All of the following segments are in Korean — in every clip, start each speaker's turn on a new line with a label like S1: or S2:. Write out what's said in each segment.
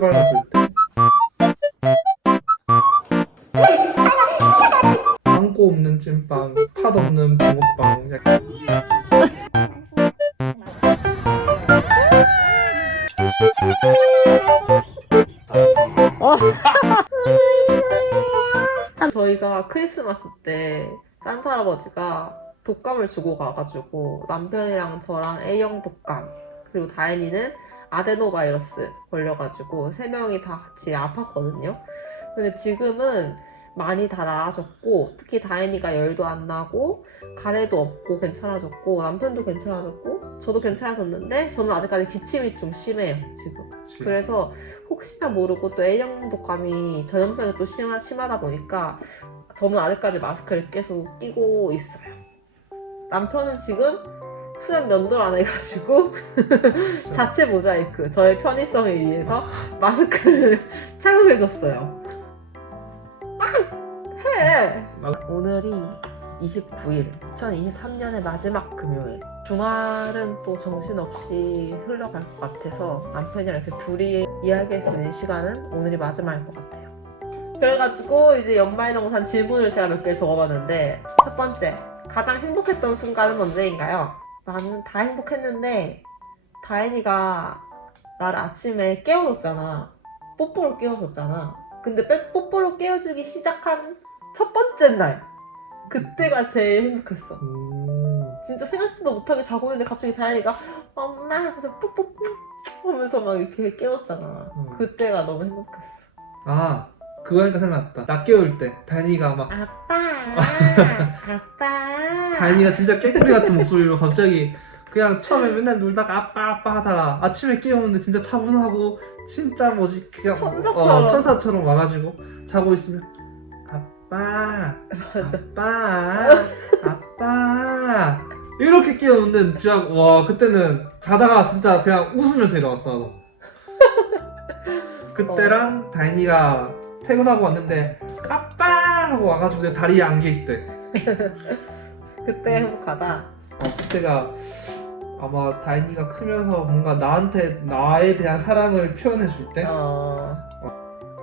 S1: 발랐을 때. 빵고 없는 찐빵 팥 없는 붕어빵 약간.
S2: 저희가 크리스마스 때 산타 할아버지가 독감을 주고 가가지고 남편이랑 저랑 A형 독감 그리고 다현이는 아데노바이러스 걸려가지고 세 명이 다 같이 아팠거든요. 근데 지금은 많이 다 나아졌고 특히 다현이가 열도 안 나고 가래도 없고 괜찮아졌고 남편도 괜찮아졌고 저도 괜찮아졌는데 저는 아직까지 기침이 좀 심해요 지금. 그래서 혹시나 모르고 또 A형 독감이 전염성이 또 심하, 심하다 보니까 저는 아직까지 마스크를 계속 끼고 있어요. 남편은 지금 수면 면도를 안 해가지고 자체 모자이크 저의 편의성에 의해서 마스크를 착용해줬어요. 아, 해. 오늘이 29일 2023년의 마지막 금요일 주말은 또 정신없이 흘러갈 것 같아서 남편이랑 이렇게 둘이 이야기할 수 있는 시간은 오늘이 마지막일 것 같아요 그래가지고 이제 연말정산 질문을 제가 몇 개 적어봤는데 첫 번째 가장 행복했던 순간은 언제인가요? 나는 다 행복했는데 다현이가 나를 아침에 깨워줬잖아 뽀뽀로 깨워줬잖아 근데 빼- 뽀뽀로 깨워주기 시작한 첫 번째 날 그때가 제일 행복했어
S1: 음,
S2: 진짜 생각지도 못하게 자고 있는데 갑자기 다현이가 엄마 하면서 뽀뽀뽀 하면서 막 이렇게 깨웠잖아.
S1: 음.
S2: 그때가 너무 행복했어.
S1: 아 그거 하니까 생각났다 나 깨울 때 다현이가 막
S2: 아빠, 아빠.
S1: 다현이가 진짜 깨꼬리 같은 목소리로 갑자기 그냥 처음에 맨날 놀다가 아빠 아빠 하다가 아침에 깨우는데 진짜 차분하고 진짜 뭐지 그냥
S2: 천사처럼.
S1: 어, 천사처럼 와가지고 자고 있으면 아빠
S2: 맞아.
S1: 아빠 아빠 이렇게 깨우는데 진짜 와 그때는 자다가 진짜 그냥 웃으면서 일어났어 나도 그때랑 다인이가 퇴근하고 왔는데 아빠 하고 와가지고 내 다리에 안겨 있대
S2: 그때 행복하다.
S1: 어, 그때가 아마 다인이가 크면서 뭔가 나한테 나에 대한 사랑을 표현해 줄 때
S2: 어.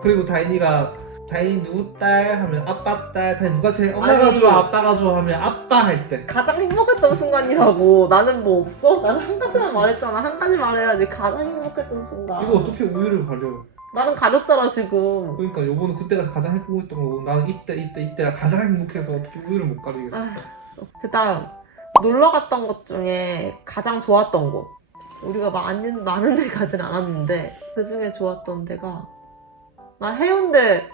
S1: 그리고 다인이가 다인이 누구 딸 하면 아빠 딸 다인 누가 제일 엄마가
S2: 아니.
S1: 좋아 아빠가 좋아 하면 아빠 할 때
S2: 가장 행복했던 순간이라고. 나는 뭐 없어? 나는 한 가지만 말했잖아. 한 가지 말해야지. 가장 행복했던 순간.
S1: 이거 어떻게 우유를 가려
S2: 나는 가렸잖아 지금.
S1: 그러니까 요거는 그때가 가장 행복했던 거고 나는 이때 이때 이때가 가장 행복해서 어떻게 우유를 못 가리겠어
S2: 아, 그다음 놀러 갔던 곳 중에 가장 좋았던 곳. 우리가 많은 많은 데 가진 않았는데 그 중에 좋았던 데가 나 해운대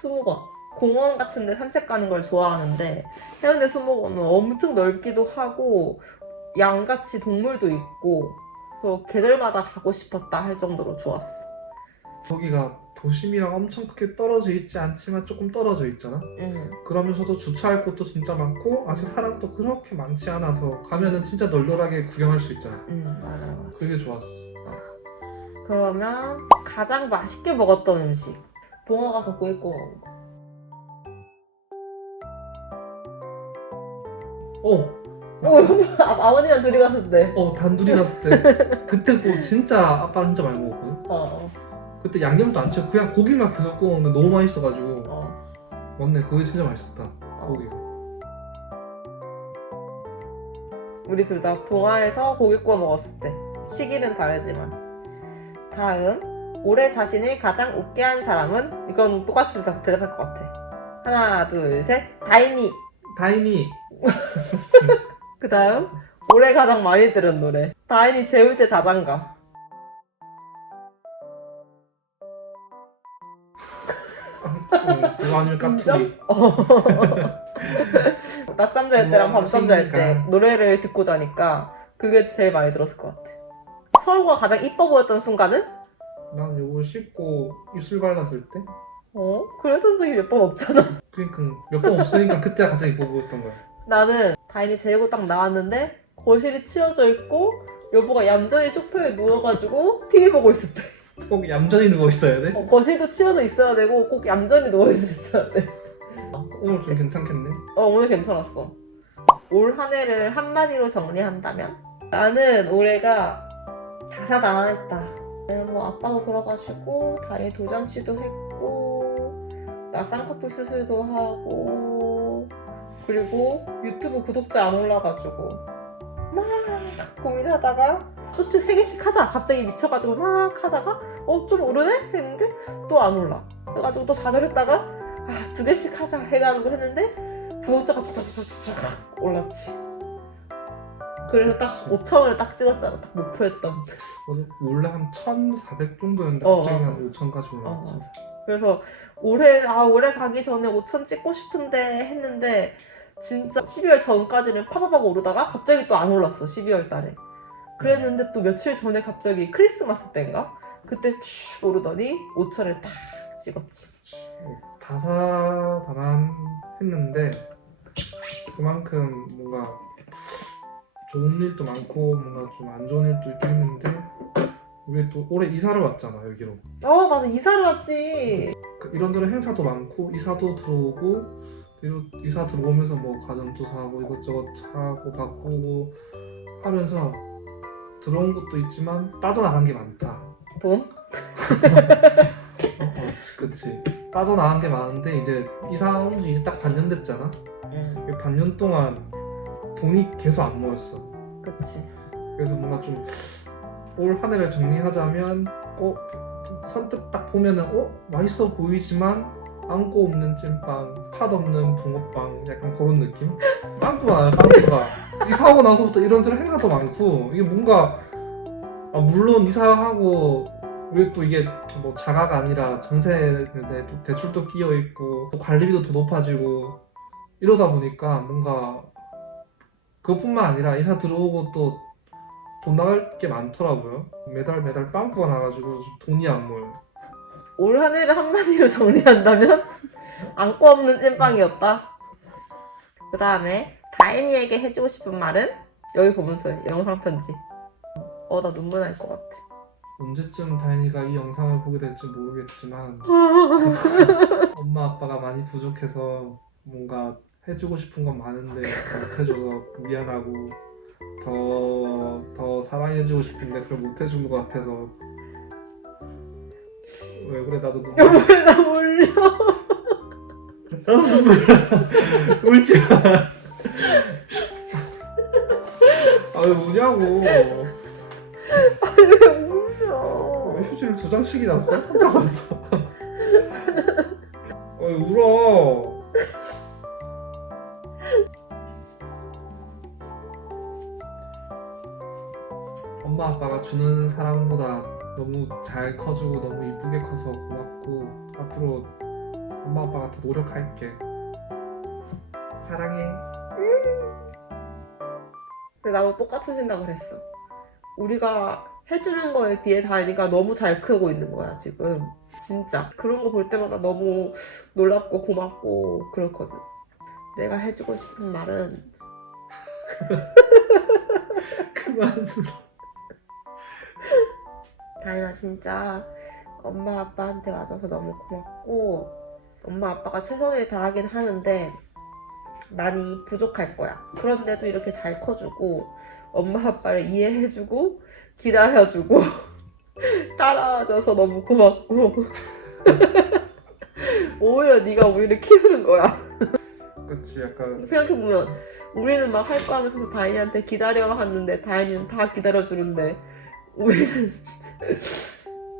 S2: 수목원 공원 같은 데 산책 가는 걸 좋아하는데 해운대 수목원은 엄청 넓기도 하고 양같이 동물도 있고 그래서 계절마다 가고 싶었다 할 정도로 좋았어.
S1: 거기가 도심이랑 엄청 크게 떨어져 있지 않지만 조금 떨어져 있잖아
S2: 응.
S1: 그러면서도 주차할 곳도 진짜 많고 아직 사람도 그렇게 많지 않아서 가면은 진짜 널널하게 구경할 수 있잖아
S2: 응, 맞아, 맞아.
S1: 그게 좋았어
S2: 그러면 가장 맛있게 먹었던 음식. 가서 고기구워 먹은 거.
S1: 어,
S2: 어, 아, 아버님이랑 둘이 갔을 때.
S1: 어 단둘이 갔을 때 그때 뭐 진짜 아빠는 진짜 많이 먹었거든
S2: 어,
S1: 그때 양념도 안 치고 그냥 고기만 계속 구웠는데 너무 맛있어가지고
S2: 어.
S1: 맞네 그게 진짜 맛있었다 고기
S2: 우리 둘 다 봉화에서 고기 구워 먹었을 때. 시기는 다르지만. 다음. 올해 자신을 가장 웃게 한 사람은? 이건 똑같이 대답, 대답할 것 같아. 하나, 둘, 셋. 다인이.
S1: 다인이
S2: 그 다음. 올해 가장 많이 들은 노래. 다인이 재울 때 자장가.
S1: 어, 그거 아니면 까투리
S2: 어. 낮잠 잘 때랑 밤잠 잘 때
S1: 그러니까.
S2: 노래를 듣고 자니까 그게 제일 많이 들었을 것 같아. 서로가 가장 이뻐 보였던 순간은?
S1: 난 요거 씻고 입술 발랐을 때
S2: 어? 그랬던 적이 몇 번 없잖아.
S1: 그러니까 몇 번 없으니까 그때가 가장 이뻐 보였던 거야
S2: 나는 다인이 재우고 딱 나왔는데 거실이 치워져 있고 여보가 얌전히 소파에 누워가지고 TV 보고 때.
S1: 꼭 얌전히 누워 있어야 돼
S2: 어, 거실도 치워져 있어야 되고 꼭 얌전히 누워 있어야 돼.
S1: 오늘 좀 괜찮겠네
S2: 어 오늘 괜찮았어. 올 한 해를 한마디로 정리한다면 나는 올해가 다사다난했다. 네, 뭐 아빠도 돌아가시고 다리 돌잔치도 했고 나 쌍꺼풀 수술도 하고 그리고 유튜브 구독자 안 올라가지고 막 고민하다가 쇼츠 3개씩 하자 갑자기 미쳐가지고 막 하다가 어 좀 오르네? 했는데 또 안 올라 그래가지고 또 좌절했다가 아 두 개씩 하자 해가지고 했는데 구독자가 차차차차차 올랐지 그래서 딱 5천을 딱 찍었잖아 딱 목표했던
S1: 원래 한 1,400 정도였는데
S2: 어,
S1: 갑자기
S2: 맞아.
S1: 한 5,000까지
S2: 어,
S1: 올라왔지.
S2: 맞아. 그래서 올해 아 올해 가기 전에 5천 찍고 싶은데 했는데 진짜 12월 전까지는 파바박 오르다가 갑자기 또 안 올랐어 12월 달에 그랬는데 또 며칠 전에 갑자기 크리스마스 때인가? 그때 슉 오르더니 5천을 탁 찍었지.
S1: 다사다난했는데 그만큼 뭔가 좋은 일도 많고 뭔가 좀 안 좋은 일도 있긴 했는데 우리 또 올해 이사를 왔잖아 여기로.
S2: 어 맞아. 이사를 왔지.
S1: 그 이런저런 행사도 많고 이사도 들어오고 그리고 이사 들어오면서 뭐 가전도 사고 이것저것 사고 바꾸고 하면서 들어온 것도 있지만 빠져나간 게 많다.
S2: 돈?
S1: 어, 어, 그치. 빠져나간 게 많은데 이제 이사 온 지 이제 딱 반년 됐잖아.
S2: 응.
S1: 이 반년 동안 돈이 계속 안 모였어.
S2: 그치.
S1: 그래서 뭔가 좀 올 한 해를 정리하자면 어 선뜻 딱 보면은 어 맛있어 보이지만 빵꾸 없는 찐빵, 팥 없는 붕어빵 약간 그런 느낌? 빵꾸가 나요 빵꾸가 이사하고 나서부터 이런저런 행사도 많고 이게 뭔가 아, 물론 이사하고 우리 또 이게 뭐 자가가 아니라 전세인데 또 대출도 끼어 있고 또 관리비도 더 높아지고 이러다 보니까 뭔가 그것뿐만 아니라 이사 들어오고 또 돈 나갈 게 많더라고요. 매달 매달 빵꾸가 나가지고 좀 돈이 안 모여.
S2: 올 한 해를 한마디로 정리한다면 안고 없는 찐빵이었다. 그 다음에 다인이에게 해주고 싶은 말은 여기 보면서 해, 영상 편지. 어 나 눈물 날 것 같아.
S1: 언제쯤 다인이가 이 영상을 보게 될지 모르겠지만 엄마 아빠가 많이 부족해서 뭔가 해주고 싶은 건 많은데 못 해줘서 미안하고 더, 더 사랑해주고 싶은데 그걸 못 해준 것 같아서 왜 그래 나도 눈물
S2: 여보를 나 몰려.
S1: 나도 눈물 나. 울지 마. 아왜 우냐고
S2: 왜 울려?
S1: 휴지를 두 장씩이 났어? 혼자 봤어 왜 울어 엄마 아빠가 주는 사랑보다 너무 잘 커주고 너무 이쁘게 커서 고맙고 앞으로 엄마 아빠가 더 노력할게 사랑해
S2: 근데 나도 똑같은 생각을 했어. 우리가 해주는 거에 비해 다인이가 너무 잘 크고 있는 거야 지금. 진짜 그런 거 볼 때마다 너무 놀랍고 고맙고 그렇거든. 내가 해주고 싶은 말은
S1: 그만 울어
S2: 다인아 진짜 엄마 아빠한테 와줘서 너무 고맙고 엄마 아빠가 최선을 다하긴 하는데 많이 부족할 거야. 그런데도 이렇게 잘 커주고 엄마 아빠를 이해해주고 기다려주고 따라와줘서 너무 고맙고 오히려 네가 우리를 키우는 거야.
S1: 그치 약간
S2: 생각해보면 우리는 막 할 거 하면서 다인이한테 기다려 하는데 다인이는 다 기다려주는데 우리는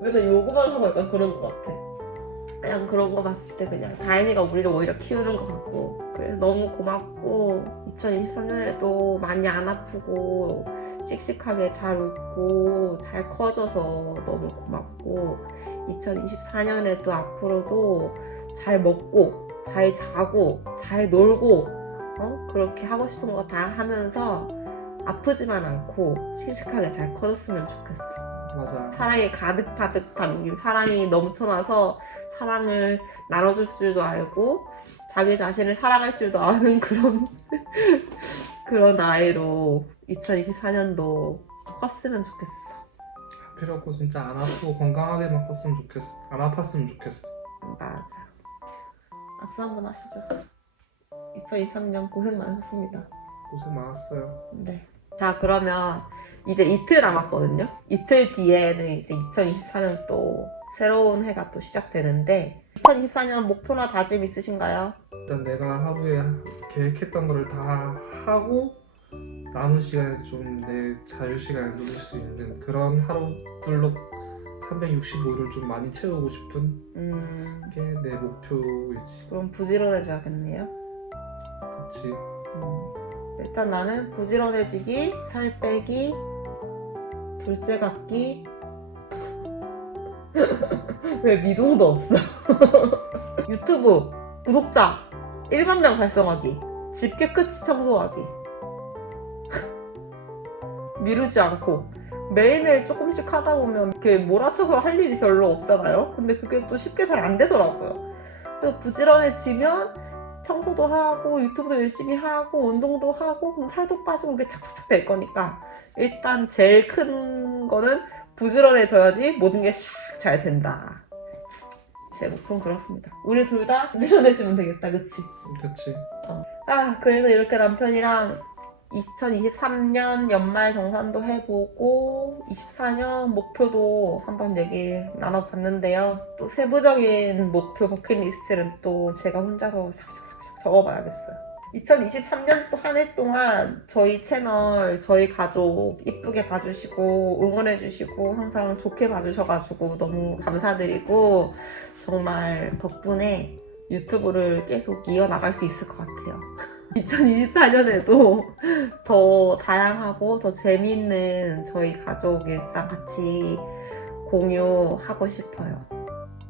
S2: 맨날 요구만 하고 약간 그런 것 같아. 그냥 그런 거 봤을 때 그냥 다인이가 우리를 오히려 키우는 것 같고 그래서 너무 고맙고 2023년에도 많이 안 아프고 씩씩하게 잘 웃고 잘 커져서 너무 고맙고 2024년에도 앞으로도 잘 먹고 잘 자고 잘 놀고 어? 그렇게 하고 싶은 거 다 하면서 아프지만 않고 씩씩하게 잘 커졌으면 좋겠어.
S1: 맞아
S2: 사랑이 가득 가득 담긴 사랑이 넘쳐나서 사랑을 나눠줄 줄도 알고 자기 자신을 사랑할 줄도 아는 그런 그런 아이로 2024년도 컸으면 좋겠어.
S1: 필요 없고 진짜 안 아프고 건강하게만 컸으면 좋겠어 안 아팠으면 좋겠어
S2: 맞아. 악수 한번 하시죠. 2023년 고생 많으셨습니다.
S1: 고생 많았어요
S2: 네. 자, 그러면 이제 이틀 남았거든요. 이틀 뒤에는 이제 2024년 또 새로운 해가 또 시작되는데 2024년 목표나 다짐 있으신가요?
S1: 일단 내가 하루에 계획했던 거를 다 하고 남은 시간에 좀 내 자유 시간을 누릴 수 있는 그런 하루들로 365일을 좀 많이 채우고 싶은
S2: 음,
S1: 게 내 목표이지.
S2: 그럼 부지런해져야겠네요.
S1: 그렇지.
S2: 음, 일단 나는 부지런해지기, 살 빼기, 둘째 갖기. 왜 미동도 없어? 유튜브 구독자 1만 명 달성하기, 집 깨끗이 청소하기. 미루지 않고 매일매일 조금씩 하다 보면 이렇게 몰아쳐서 할 일이 별로 없잖아요. 근데 그게 또 쉽게 잘 안 되더라고요. 그래서 부지런해지면 청소도 하고 유튜브도 열심히 하고 운동도 하고 그럼 살도 빠지고 이게 착착착 될 거니까 일단 제일 큰 거는 부지런해져야지 모든 게 샥 잘 된다. 제 목표는 그렇습니다. 우리 둘 다 부지런해지면 되겠다, 그치?
S1: 그렇지.
S2: 아, 그래서 이렇게 남편이랑 2023년 연말 정산도 해보고 24년 목표도 한번 얘기 나눠봤는데요. 또 세부적인 목표 버킷리스트는 또 제가 혼자서 싹싹싹싹 적어봐야겠어요. 2023년 또 한 해 동안 저희 채널, 저희 가족 이쁘게 봐주시고 응원해주시고 항상 좋게 봐주셔가지고 너무 감사드리고 정말 덕분에 유튜브를 계속 이어나갈 수 있을 것 같아요. 2024년에도 더 다양하고 더 재밌는 저희 가족 일상 같이 공유하고 싶어요.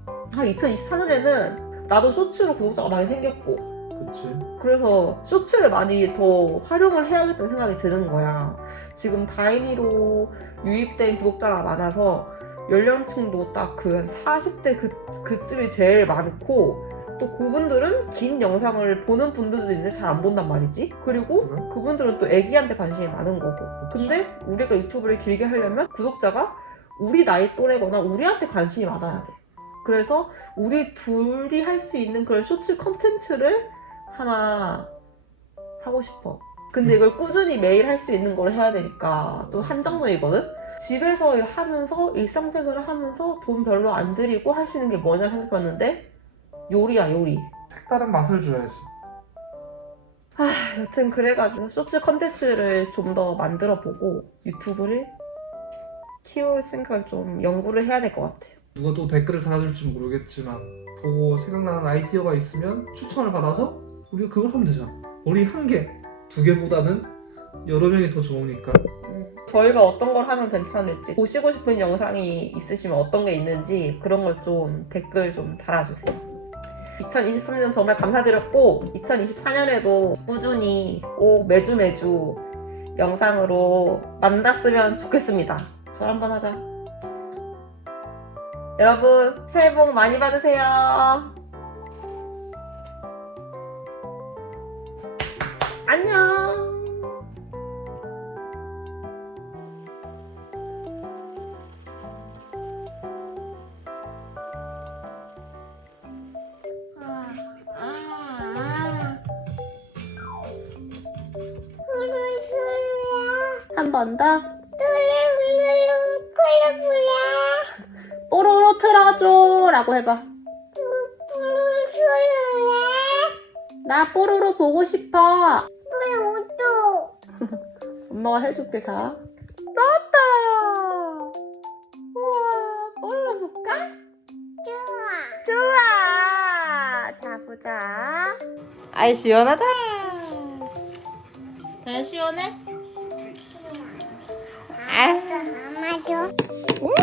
S2: 아, 2024년에는 나도 쇼츠로 구독자가 많이 생겼고,
S1: 그렇지.
S2: 그래서 쇼츠를 많이 더 활용을 해야겠다는 생각이 드는 거야. 지금 다이니로 유입된 구독자가 많아서 연령층도 딱그 40대 그, 그쯤이 제일 많고 또 그분들은 긴 영상을 보는 분들도 있는데 잘 안 본단 말이지. 그리고
S1: 그래?
S2: 그분들은 또 애기한테 관심이 많은 거고. 근데 우리가 유튜브를 길게 하려면 구독자가 우리 나이 또래거나 우리한테 관심이 많아야 돼. 그래서 우리 둘이 할 수 있는 그런 쇼츠 컨텐츠를 하나 하고 싶어. 근데 이걸 꾸준히 매일 할 수 있는 걸 해야 되니까 또 한정적이거든? 집에서 하면서 일상생활을 하면서 돈 별로 안 들이고 할 수 있는 게 뭐냐 생각해봤는데 요리야 요리.
S1: 색다른 맛을 줘야지.
S2: 여튼 그래가지고 쇼츠 컨텐츠를 좀 더 만들어 보고 유튜브를 키울 생각을 좀 연구를 해야 될 것 같아요.
S1: 누가 또 댓글을 달아줄지 모르겠지만 보고 생각나는 아이디어가 있으면 추천을 받아서 우리가 그걸 하면 되잖아. 우리 한 개, 두 개보다는 여러 명이 더 좋으니까.
S2: 음, 저희가 어떤 걸 하면 괜찮을지 보시고 싶은 영상이 있으시면 어떤 게 있는지 그런 걸 좀 댓글 좀 달아주세요. 2023년 정말 감사드렸고 2024년에도 꾸준히 꼭 매주 매주 영상으로 만났으면 좋겠습니다. 절 한번 하자. 여러분 새해 복 많이 받으세요. 안녕. 한 번 더. 뽀로로 틀어줘 라고 해봐. 나 뽀로로 보고 싶어. 엄마가 해줄게 자. 나왔다. 우와 뽀로로 볼까? 좋아. 자 보자. 아이 시원하다. 잘 시원해? 아. 우!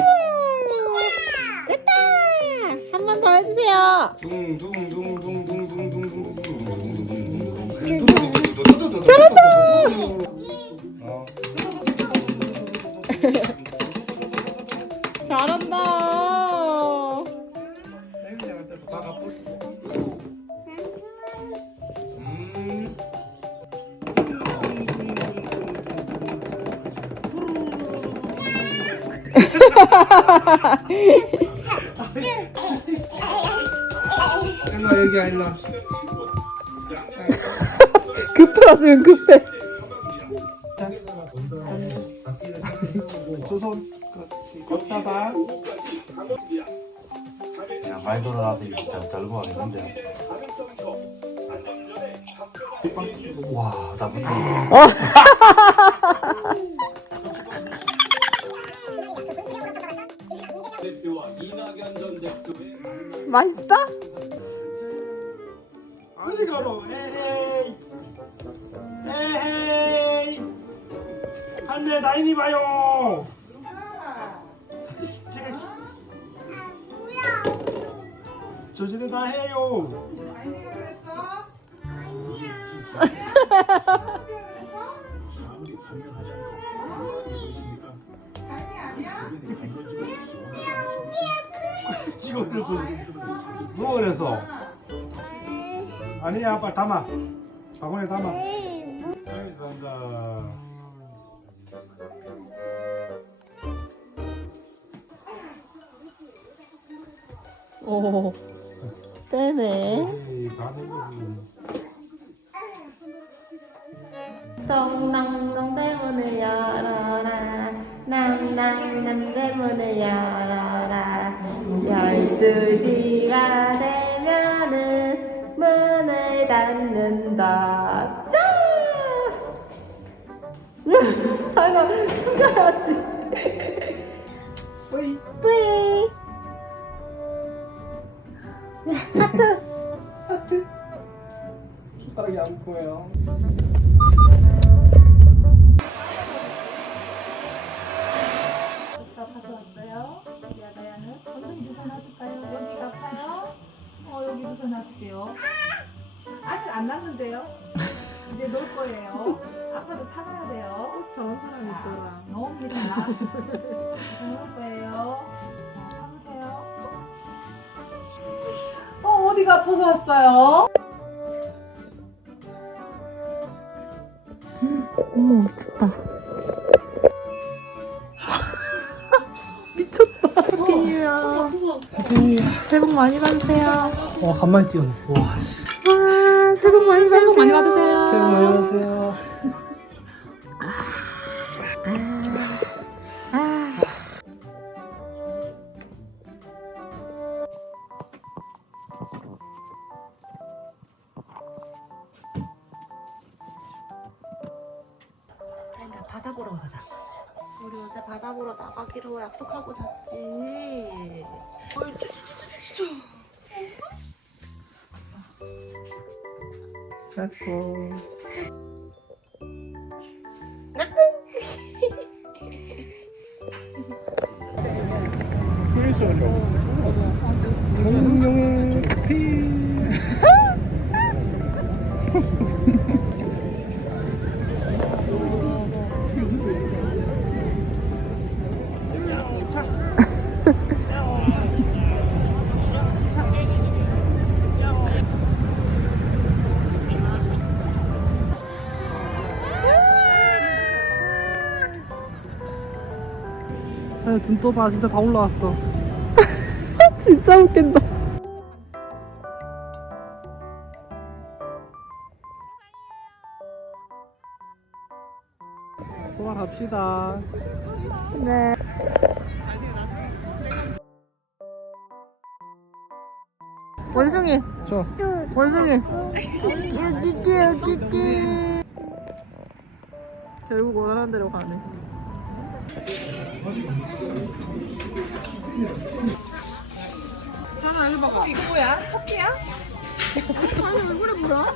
S2: 됐다. 한 번 더 해주세요. 잘한다.
S1: 일로와 여기야 일로와.
S2: 급해 왔으면 급해.
S1: 두손
S3: 그렇지 꼭 잡아 그냥 많이 돌아가서 진짜 달고 가겠는데. 와나
S2: 못해 어.
S3: 가노? 에헤이. 에헤이. 할매 나인이 봐요. 저지는 다 해요. 누가 그랬어? 아니야, 빨리 담아. 바구니에 담아. 아이, 간다.
S2: 오. 빼네.
S3: 에이, 다 되거든.
S2: 똥낭낭 대문을 열어라 낭낭낭 대문을 열어라 열두 시가 되면은 문을 닫는다. 짜! 하나 숨겨야지. 뿌이. 뿌이.
S1: 하트. 손가락이 안 보여
S2: 사람이 있더라.
S4: 이제 놓을 거예요. 자, 참으세요. 어 어디가 아파서 왔어요?
S2: 어머 미쳤다 미쳤다 스키니야 새해 복 많이 받으세요
S1: 와 간만에 뛰었네. 와. 씨.
S2: 바다 보러 가자 우리 어제 바다 보러 나가기로 약속하고 잤지
S1: 아이고. 눈떠 봐, 진짜 다 올라왔어.
S2: 진짜 웃긴다
S1: 돌아갑시다.
S2: 네 원숭이
S1: 저.
S2: 원숭이 여기기 여기기 결국 원하는 대로 가네 하나 여기 봐봐 이거 뭐야? 토끼야? 아니 얼굴에 뭐야?